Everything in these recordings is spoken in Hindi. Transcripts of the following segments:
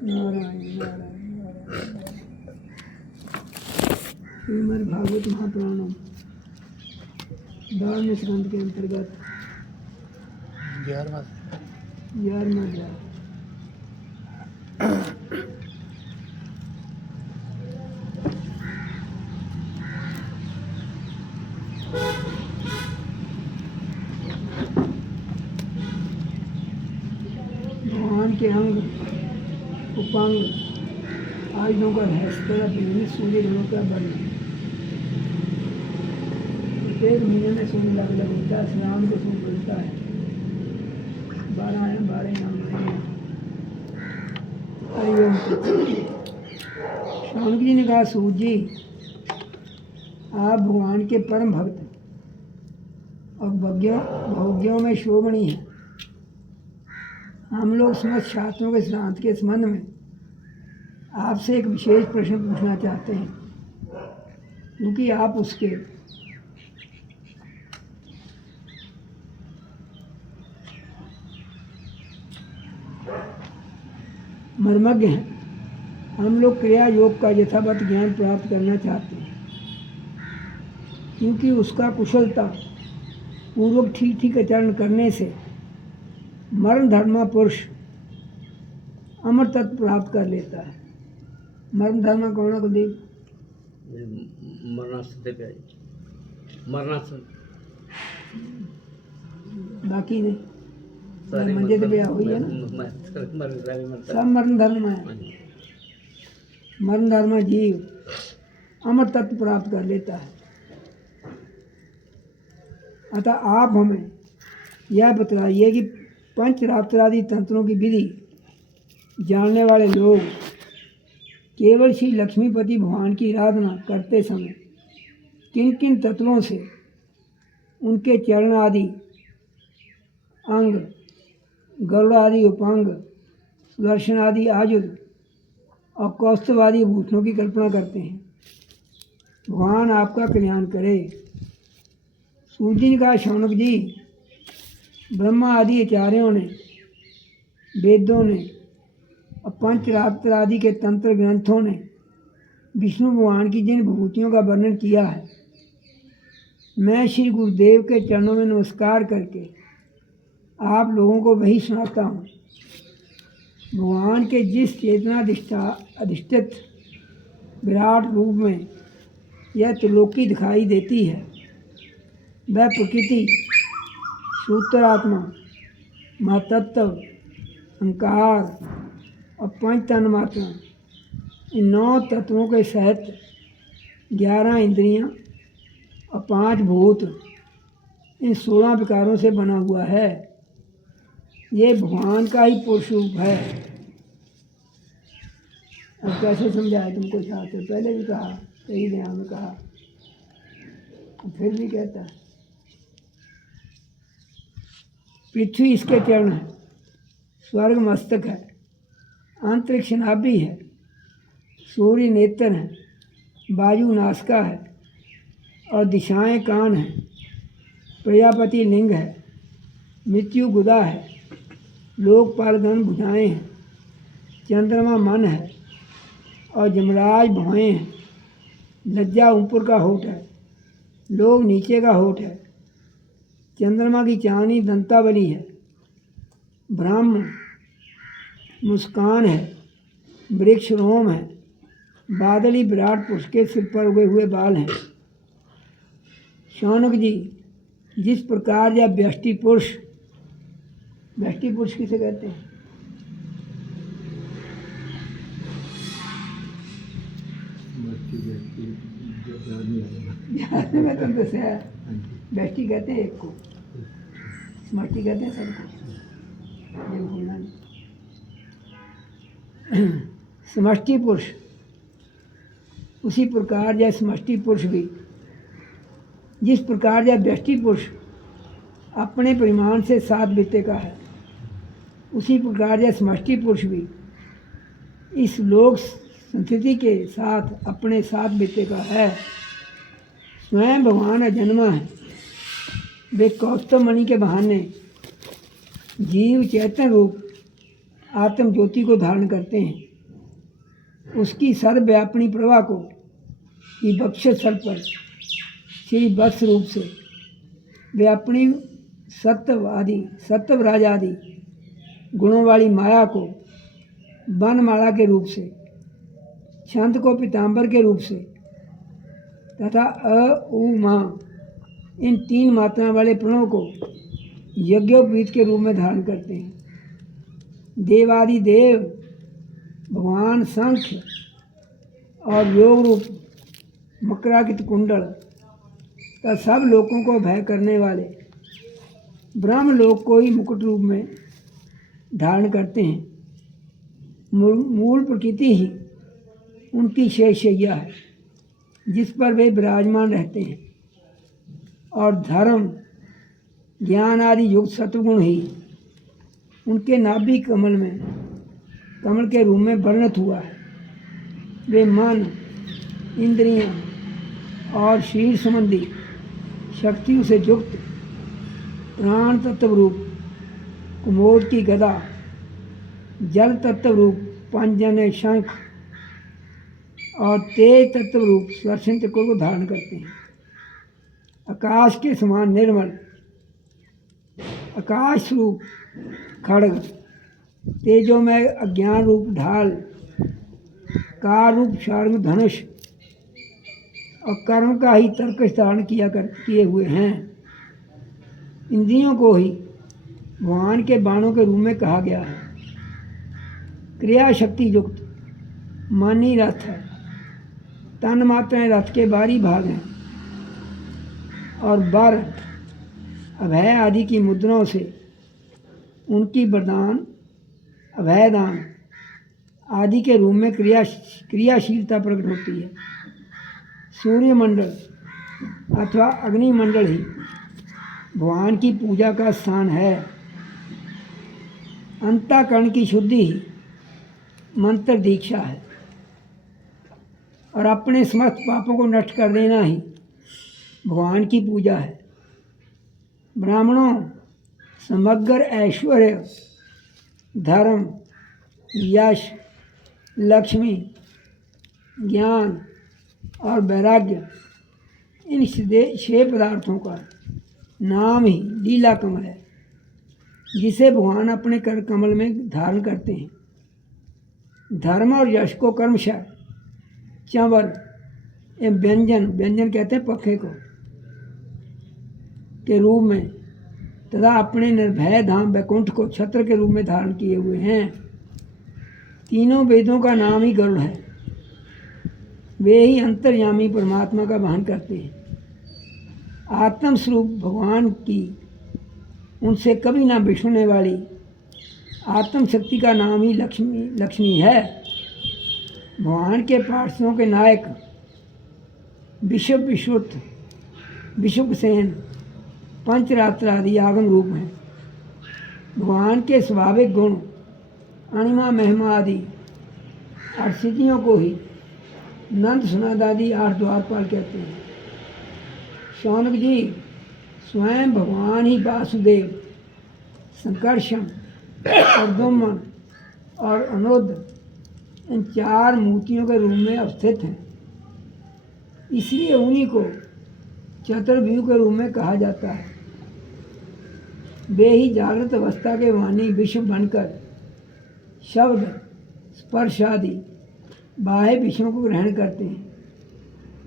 नारायण नारायण नारायण। श्रीमद् भागवत महापुराणम 12वें स्कंद के अंतर्गत 11वां अध्याय। भगवान के अंग उपांग आयुधों का रहस्य विभिन्न सूर्य ग्रहों का वर्णन। प्रत्येक महीने में सूर्य अलग अलग होता है। श्री राम को सूर्य बोलता है 12 नाम हरिओम। शौनक जी ने कहा, सूर्य जी आप भगवान के परम भक्त हैं और भोग्यों में शोभनी है। हम लोग समस्त शास्त्रों के सिद्धांत के संबंध में आपसे एक विशेष प्रश्न पूछना चाहते हैं, क्योंकि आप उसके मर्मज्ञ हैं। हम लोग क्रिया योग का यथावत ज्ञान प्राप्त करना चाहते हैं, क्योंकि उसका कुशलता पूर्वक ठीक आचरण करने से मरण धर्मा पुरुष अमर तत्व प्राप्त कर लेता है। मरण धर्मा कौन है कुलदीप? बाकी नहीं, मंजे तो ब्याह हुई है ना, सब मरण धर्म है। मरण धर्मा जीव अमर तत्व प्राप्त कर लेता है। अतः आप हमें यह बतलाइए कि पंचरात्रादि तंत्रों की विधि जानने वाले लोग केवल श्री लक्ष्मीपति भगवान की आराधना करते समय किन किन तत्वों से उनके चरण आदि अंग, गरुड़ आदि उपांग, सुदर्शन आदि आयुध और कौस्तुभ आदि भूषणों की कल्पना करते हैं। भगवान आपका कल्याण करे। सूर्य जी ने कहा, शौनक जी ब्रह्मा आदि आचार्यों ने, वेदों ने और पंचरात्र आदि के तंत्र ग्रंथों ने विष्णु भगवान की जिन विभूतियों का वर्णन किया है, मैं श्री गुरुदेव के चरणों में नमस्कार करके आप लोगों को वही सुनाता हूँ। भगवान के जिस चेतना अधिष्ठित विराट रूप में यह त्रिलोकी दिखाई देती है, वह प्रकृति, सूत्रात्मा, महातत्व, अहंकार और पंच तन्मात्रा, इन 9 तत्वों के सहित 11 इंद्रियां और 5 भूत, इन 16 विकारों से बना हुआ है। ये भगवान का ही पुरुष रूप है। अब कैसे समझाए तुमको? चाहते पहले भी कहा, कई ध्यान में कहा, फिर भी कहता है। पृथ्वी इसके चरण है, स्वर्ग मस्तक है, अंतरिक्ष नाभि है, सूर्य नेत्र है, वायु नासिका है और दिशाएं कान है, प्रजापति लिंग है, मृत्यु गुदा है, लोकपालगण भुजाएं हैं, चंद्रमा मन है और जमराज भौएं हैं। लज्जा ऊपर का होठ है, लोभ नीचे का होठ है, चंद्रमा की चांदनी दंतावली है, ब्रह्म मुस्कान है, वृक्ष रोम है, बादली विराट पुरुष के सिर पर उगे हुए बाल हैं। शौनक जी जिस प्रकार यह व्यष्टि पुरुष किसे कहते हैं? में तुम से है, व्यष्टि कहते हैं एक को, समष्टि कहते हैं सबको। ये भूलना नहीं। समष्टि पुरुष, उसी प्रकार यह समष्टि पुरुष भी, जिस प्रकार यह व्यष्टि पुरुष अपने परिमाण से 7 बित्ते का है, उसी प्रकार यह समष्टि पुरुष भी इस लोक संस्कृति के साथ अपने 7 बित्ते का है। स्वयं भगवान अजन्मा है। वे कौस्तुभ मणि के बहाने जीव चैतन्य रूप आत्म ज्योति को धारण करते हैं। उसकी सर्वव्यापिणी प्रभा को की बख्शिश सर पर श्री वत्स रूप से व्यापिणी सत्वराज आदि गुणों वाली माया को वनमाला के रूप से, छंद को पीताम्बर के रूप से तथा उ मां इन 3 मात्राओं वाले प्रणव को यज्ञोपवीत के रूप में धारण करते हैं। देवादि देव भगवान सांख्य और योग रूप मकराकृत कुंडल का सब लोगों को भय करने वाले ब्रह्म लोक को ही मुकुट रूप में धारण करते हैं। मूल प्रकृति ही उनकी शेषशैया है जिस पर वे विराजमान रहते हैं, और धर्म ज्ञान आदि युक्त सत्वगुण ही उनके नाभि कमल के रूप में वर्णित हुआ है। वे मन, इंद्रियां और शरीर संबंधी शक्तियों से युक्त प्राण तत्व रूप कुमोद की गदा, जल तत्व रूप पंजन शंख और तेज तत्व रूप सुदर्शन चक्र को धारण करते हैं। आकाश के समान निर्मल आकाश रूप खड्ग, तेजो में अज्ञान रूप ढाल, कार रूप शार्ंग धनुष और कर्म का ही तर्कश धारण किए हुए हैं। इंद्रियों को ही भगवान के बाणों के रूप में कहा गया है। क्रिया शक्ति युक्त मन ही रथ है। तन मात्राएं रथ के बाहरी भाग हैं और वर अभय आदि की मुद्राओं से उनकी वरदान अभयदान आदि के रूप में क्रियाशीलता प्रकट होती है। सूर्यमंडल अथवा अग्निमंडल ही भगवान की पूजा का स्थान है। अंतःकरण की शुद्धि ही मंत्र दीक्षा है और अपने समस्त पापों को नष्ट कर देना ही भगवान की पूजा है। ब्राह्मणों समग्र ऐश्वर्य, धर्म, यश, लक्ष्मी, ज्ञान और वैराग्य इन 6 पदार्थों का नाम ही लीला कमल है, जिसे भगवान अपने कर कमल में धारण करते हैं। धर्म और यश को कर्मशः चंवर व्यंजन कहते हैं पखे को के रूप में तथा अपने निर्भय धाम वैकुंठ को छत्र के रूप में धारण किए हुए हैं। तीनों वेदों का नाम ही गरुड़ है। वे ही अंतर्यामी परमात्मा का वहन करते हैं। आत्म स्वरूप भगवान की उनसे कभी ना बिछड़ने वाली आत्म शक्ति का नाम ही लक्ष्मी है। भगवान के पार्षदों के नायक विश्वसेन पंचरात्र आदि आगम रूप हैं। भगवान के स्वाभाविक गुण अणिमा महिमा आदि अर्षितियों को ही नंद सुनद आदि 8 द्वारपाल कहते हैं। शौनक जी स्वयं भगवान ही वासुदेव, संकर्षण, प्रद्युम्न और अनुरुद्ध इन 4 मूर्तियों के रूप में अवस्थित हैं। इसलिए उन्हीं को चतुर्व्यूह के रूप में कहा जाता है। वे ही जागृत अवस्था के वाणी विश्व बनकर शब्द, स्पर्श आदि बाह्य विषयों को ग्रहण करते हैं।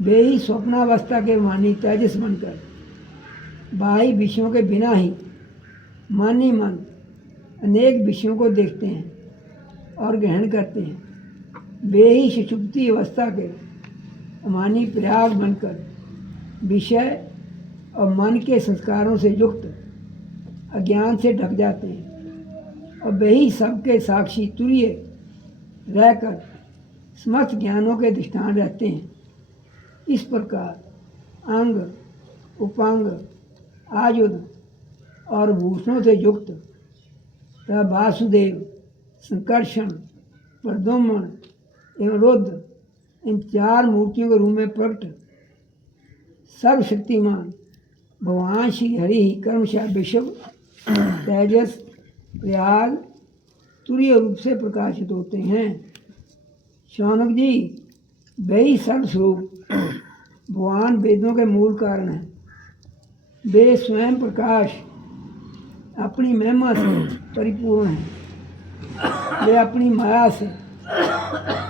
वे ही स्वप्नावस्था के वाणी तेजस बनकर बाह्य विषयों के बिना ही मन अनेक विषयों को देखते हैं और ग्रहण करते हैं। वे ही सुषुप्ति अवस्था के मानी प्रयाग बनकर विषय और मन के संस्कारों से युक्त अज्ञान से ढक जाते हैं और वे ही सबके साक्षी तुरीय रहकर समस्त ज्ञानों के अधिष्ठान रहते हैं। इस प्रकार अंग, उपांग, आयुध और भूषणों से युक्त तथा वासुदेव, संकर्षण, प्रद्युम्न एवं रुद्र इन 4 मूर्तियों के रूप में प्रकट सर्वशक्तिमान भगवान श्री हरि ही कर्मशः विश्व तेजस प्रयाग तुरीय रूप से प्रकाशित होते हैं। शौनक जी, वे सर्वस्वरूप भगवान वेदों के मूल कारण हैं। वे स्वयं प्रकाश अपनी महिमा से परिपूर्ण हैं। वे अपनी माया से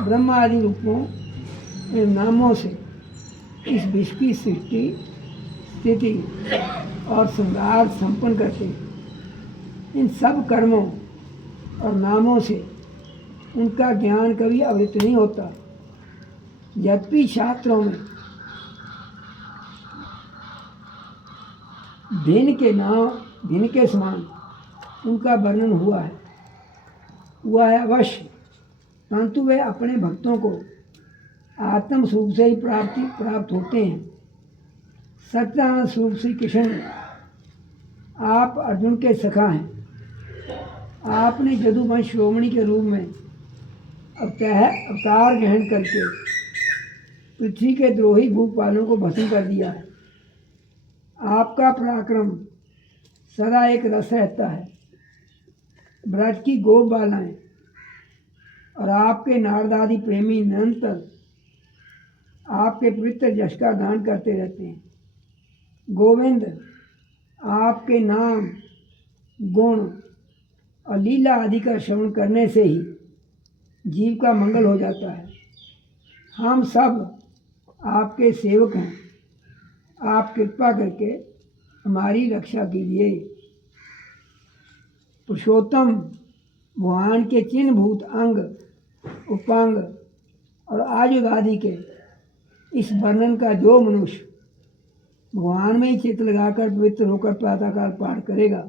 ब्रह्मा आदि रूपों एवं नामों से इस विश्व की सृष्टि, स्थिति और संहार संपन्न करते हैं। इन सब कर्मों और नामों से उनका ज्ञान कभी अवृत नहीं होता। यद्यपि शास्त्रों में भिन्न के समान उनका वर्णन हुआ है अवश्य, परंतु वे अपने भक्तों को आत्म स्वरूप से ही प्राप्त होते हैं। सत्यानंद स्वरूप श्री कृष्ण, आप अर्जुन के सखा हैं। आपने यदुवंश शिरोमणि के रूप में अवतार ग्रहण करके पृथ्वी के द्रोही भूपालों को भस्म कर दिया है। आपका पराक्रम सदा एक रस रहता है। ब्रज की गोप बालाएं और आपके नारदादि प्रेमी निरंतर आपके पवित्र यश का गान करते रहते हैं। गोविंद, आपके नाम, गुण और लीला आदि का श्रवण करने से ही जीव का मंगल हो जाता है। हम सब आपके सेवक हैं। आप कृपा करके हमारी रक्षा कीजिए। पुरुषोत्तम भगवान के चिन्हभूत अंग, उपांग और आयुध आदि के इस वर्णन का जो मनुष्य भगवान में ही चित्त लगाकर पवित्र होकर प्रातःकाल पाठ करेगा,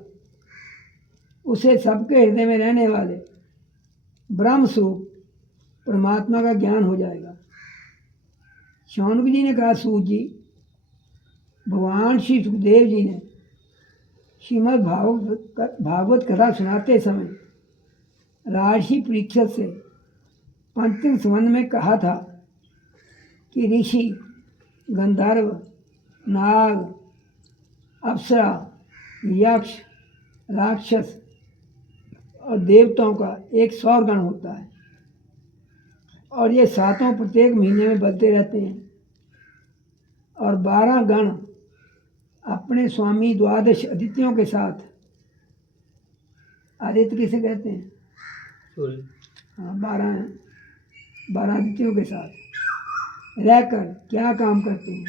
उसे सबके हृदय में रहने वाले ब्रह्म स्वरूप परमात्मा का ज्ञान हो जाएगा। शौनक जी ने कहा, सूत जी, भगवान श्री सुखदेव जी ने श्रीमद् भागवत कथा सुनाते समय राजर्षि परीक्षित से पंचम संबंध में कहा था कि ऋषि, गंधर्व, नाग, अप्सरा, यक्ष, राक्षस और देवताओं का 100 गण होता है और ये सातों प्रत्येक महीने में बदलते रहते हैं। और 12 गण अपने स्वामी द्वादश आदित्यों के साथ, आदित्य किसे कहते हैं? सूर्य। हाँ, 12 आदित्यों के साथ रहकर क्या काम करते हैं,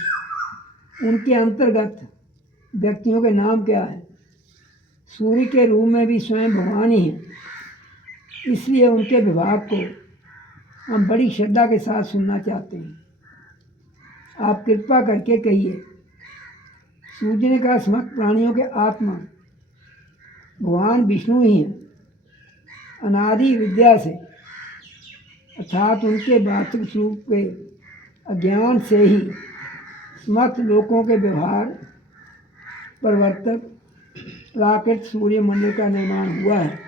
उनके अंतर्गत व्यक्तियों के नाम क्या है। सूर्य के रूप में भी स्वयं भगवान ही हैं, इसलिए उनके विभाग को हम बड़ी श्रद्धा के साथ सुनना चाहते हैं। आप कृपा करके कहिए। सूर्य ने कहा, समस्त प्राणियों के आत्मा भगवान विष्णु ही हैं। अनादि विद्या से अर्थात उनके वास्तविक स्वरूप के अज्ञान से ही समस्त लोकों के व्यवहार प्रवर्तक प्राकृत सूर्य मंडल का निर्माण हुआ है।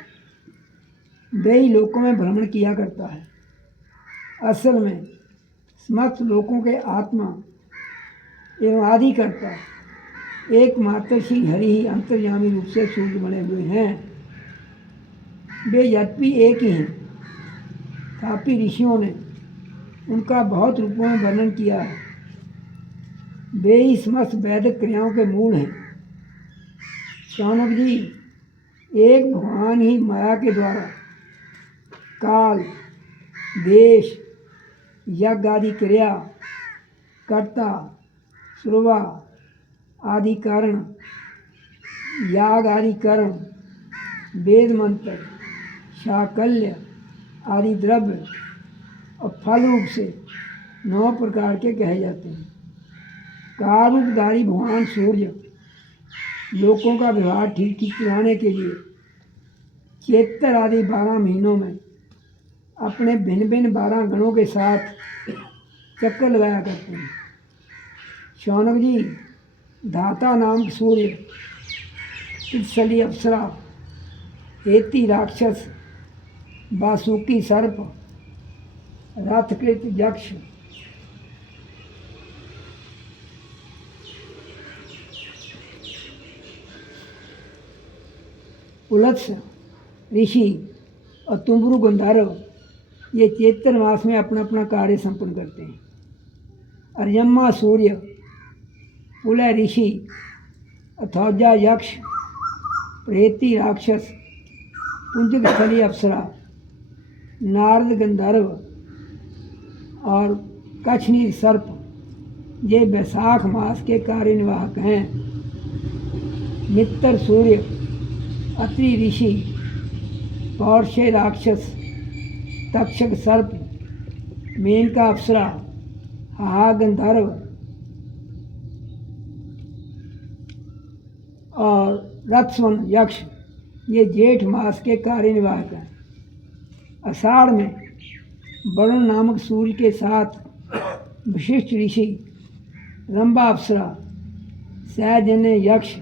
वे ही लोकों में भ्रमण किया करता है। असल में समस्त लोकों के आत्मा एवं आदि करता एकमात्र श्री हरि ही अंतर्यामी रूप से सूर्य बने हुए हैं। वे यद्यपि एक ही हैं, तथापि ऋषियों ने उनका बहुत रूपों में वर्णन किया है। वे ही समस्त वैदिक क्रियाओं के मूल हैं। शौनक जी, एक भगवान ही माया के द्वारा काल, देश, यज्ञ आदि क्रिया, कर्ता, श्रुवा आदि कारण, याग आदि कर्म, वेद मंत्र, शाकल्य आदि द्रव्य और फल रूप से 9 प्रकार के कहे जाते हैं। काल रूपधारी भगवान सूर्य लोकों का व्यवहार ठीक ठीक चलाने के लिए चेतर आदि 12 महीनों में अपने भिन्न भिन्न 12 गणों के साथ चक्कर लगाया करते हैं। शौनक जी, धाता नाम सूर्य, पित्सली अप्सरा, हेती राक्षस, वासुकी सर्प, रथकृत यक्ष, उलत्स ऋषि और तुम्बरु गंधर्व ये चैत्र मास में अपना अपना कार्य संपन्न करते हैं। अर्यम्मा सूर्य, पुलह ऋषि, अथौजा यक्ष, प्रेती राक्षस, पुंजक स्थली अप्सरा, नारद गंधर्व और कछनी सर्प ये बैसाख मास के कार्यनिवाहक हैं। मित्र सूर्य, अत्रि ऋषि, पौर्षे राक्षस, तक्षक सर्प, मेनका अप्सरा, हा गंधर्व और रत्स्वन यक्ष ये जेठ मास के कार्यनिवाहक हैं। आषाढ़ में वरुण नामक सूर्य के साथ वशिष्ठ ऋषि, रंभा अप्सरा, सहजन्य यक्ष,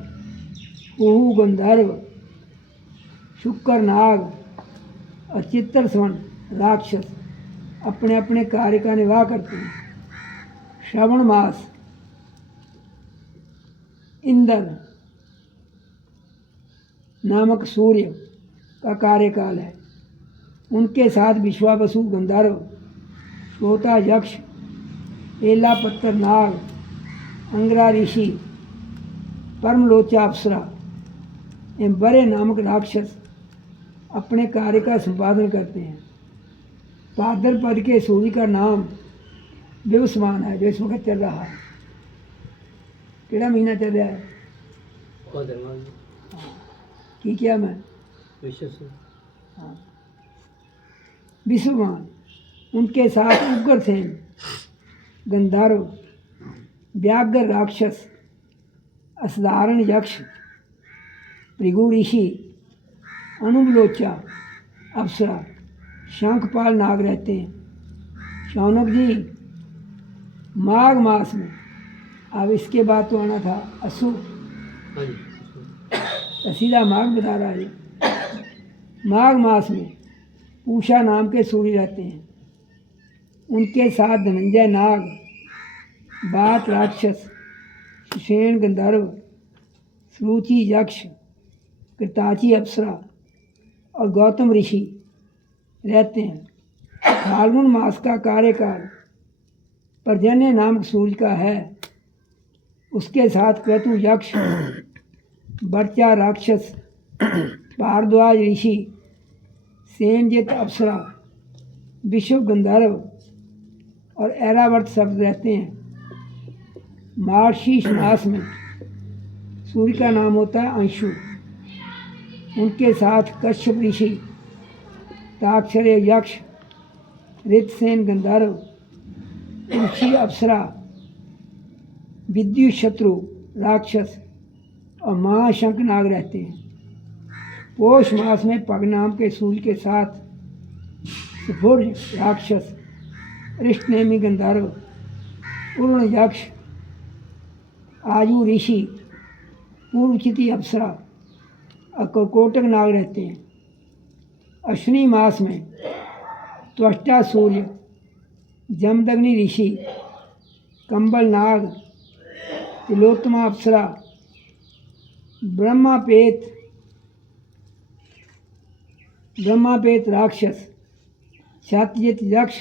कुहू गंधर्व, शुक्र नाग और चित्रस्वन राक्षस अपने अपने कार्य का निर्वाह करते हैं। श्रवण मास इंद्र नामक सूर्य का कार्यकाल है। उनके साथ विश्वावसु गंधर्व, श्रोता यक्ष, एलापत्तर नाग, अंगरा ऋषि, परमलोचा अप्सरा एवं बड़े नामक राक्षस अपने कार्य का संपादन करते हैं। भाद्रपद के सूर्य का नाम विवस्वान है, जो इस वक्त चल रहा है। केड़ा महीना चल रहा है? की क्या मैं हाँ विश्ववान। उनके साथ उग्रसेन गंधर्व, व्याघ्र राक्षस, असाधारण यक्ष, भृगु ऋषि, अनुबलोचा अप्सरा, शंखपाल नाग रहते हैं। शौनक जी माघ मास में, अब इसके बाद तो आना था असु, सीधा माघ बता रहा है। माघ मास में पूषा नाम के सूर्य रहते हैं। उनके साथ धनंजय नाग, बात राक्षस, सुषेण गंधर्व, सुरुचि यक्ष, कृताची अप्सरा और गौतम ऋषि रहते हैं। फाल्गुन मास का कार्यकाल पर्जन्य नामक सूर्य का है। उसके साथ क्रतु यक्ष, बर्चा राक्षस, भारद्वाज ऋषि, सेनजित अप्सरा, विश्व गंधर्व और ऐरावर्त शब्द रहते हैं। मार्गशीर्ष मास में सूर्य का नाम होता है अंशु। उनके साथ कश्यप ऋषि, ताक्षर्य यक्ष, ऋतसेन गंधर्व, तुलसी अप्सरा, विद्युत शत्रु राक्षस और महाशंख नाग रहते हैं। पौष मास में पग नाम के सूर्य के साथ सुफुर्ज राक्षस, ऋष्णनेमी गंधर्व, पूर्ण यक्ष, आयु ऋषि, पूर्वचिति अप्सरा और कर्कोटक नाग रहते हैं। अश्विनी मास में त्वष्टा सूर्य, जमदग्नि ऋषि, कंबल नाग, तिलोत्तमा अप्सरा, ब्रह्मापेत राक्षस, क्षात्रजित यक्ष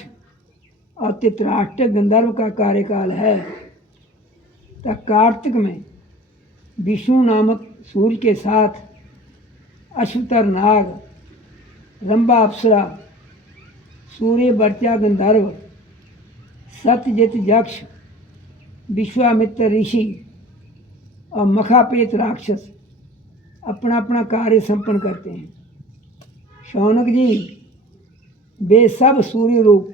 और तित्राष्ट्र गंधर्व का कार्यकाल है। तक कार्तिक में विष्णु नामक सूर्य के साथ अश्वतर नाग, रंभा अप्सरा, सूर्य बर्चा गंधर्व, सत्यजित यक्ष, विश्वामित्र ऋषि और मखापेत राक्षस अपना अपना कार्य संपन्न करते हैं। शौनक जी वे सब सूर्य रूप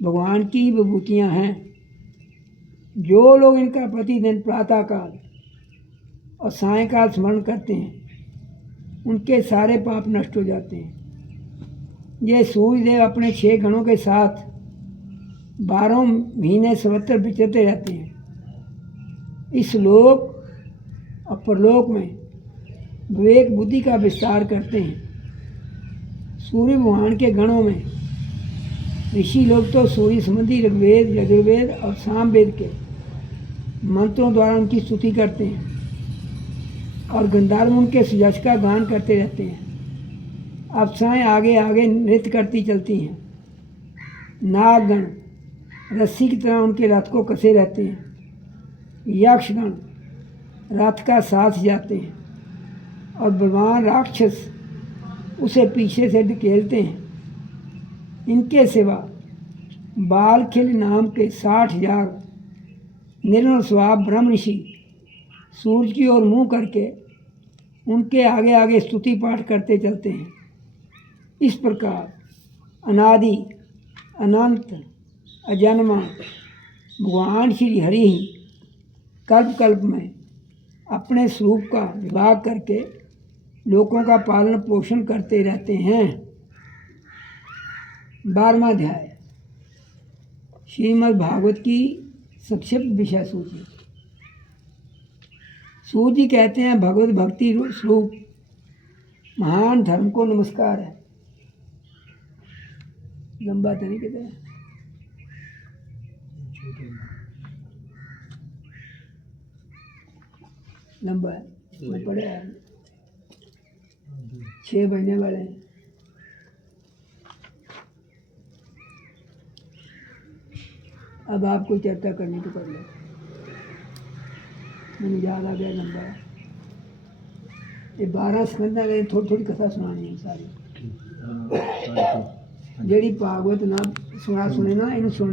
भगवान की विभूतियाँ हैं। जो लोग इनका प्रतिदिन प्रातःकाल और सायंकाल स्मरण करते हैं उनके सारे पाप नष्ट हो जाते हैं। ये सूर्यदेव अपने 6 गणों के साथ 12 महीने सर्वत्र विचरते रहते हैं। इस लोक और परलोक में विवेक बुद्धि का विस्तार करते हैं। सूर्य भगवान के गणों में ऋषि लोग तो सूर्य संबंधी ऋग्वेद, यजुर्वेद और सामवेद के मंत्रों द्वारा उनकी स्तुति करते हैं और गंधर्व उनके सुयश का गान करते रहते हैं। अप्सराएं आगे आगे नृत्य करती चलती हैं नागगण रस्सी की तरह उनके रथ को कसे रहते हैं, यक्षगण रथ का साथ जाते हैं और बलवान राक्षस उसे पीछे से ढकेलते हैं। इनके सिवा बालखिल नाम के 60,000 निर्मल स्वभाव ब्रह्म ऋषि सूरज की ओर मुँह करके उनके आगे आगे स्तुति पाठ करते चलते हैं। इस प्रकार अनादि अनंत अजन्मा भगवान श्री हरि ही कल्प कल्प में अपने स्वरूप का विभाग करके लोगों का पालन पोषण करते रहते हैं। 12वां अध्याय श्रीमद् भागवत की संक्षिप्त विषय सूची। सूत जी कहते हैं, भगवत भक्ति स्वरूप महान धर्म को नमस्कार है। लंबा तो नहीं कहते हैं, लंबा है, मैं पढ़े हैं, 6 बजने वाले हैं। अब आपको चर्चा करनी तो कर लो, मैंने याद आ गया, लंबा है। ये 12 स्कंद है, थोड़ी थोड़ी कथा सुनानी है सारी। ਜਿਹੜੀ ਭਾਗਵਤ ਨਾ ਸੁਣੇ ਨਾ ਇਹਨੂੰ ਸੁਣ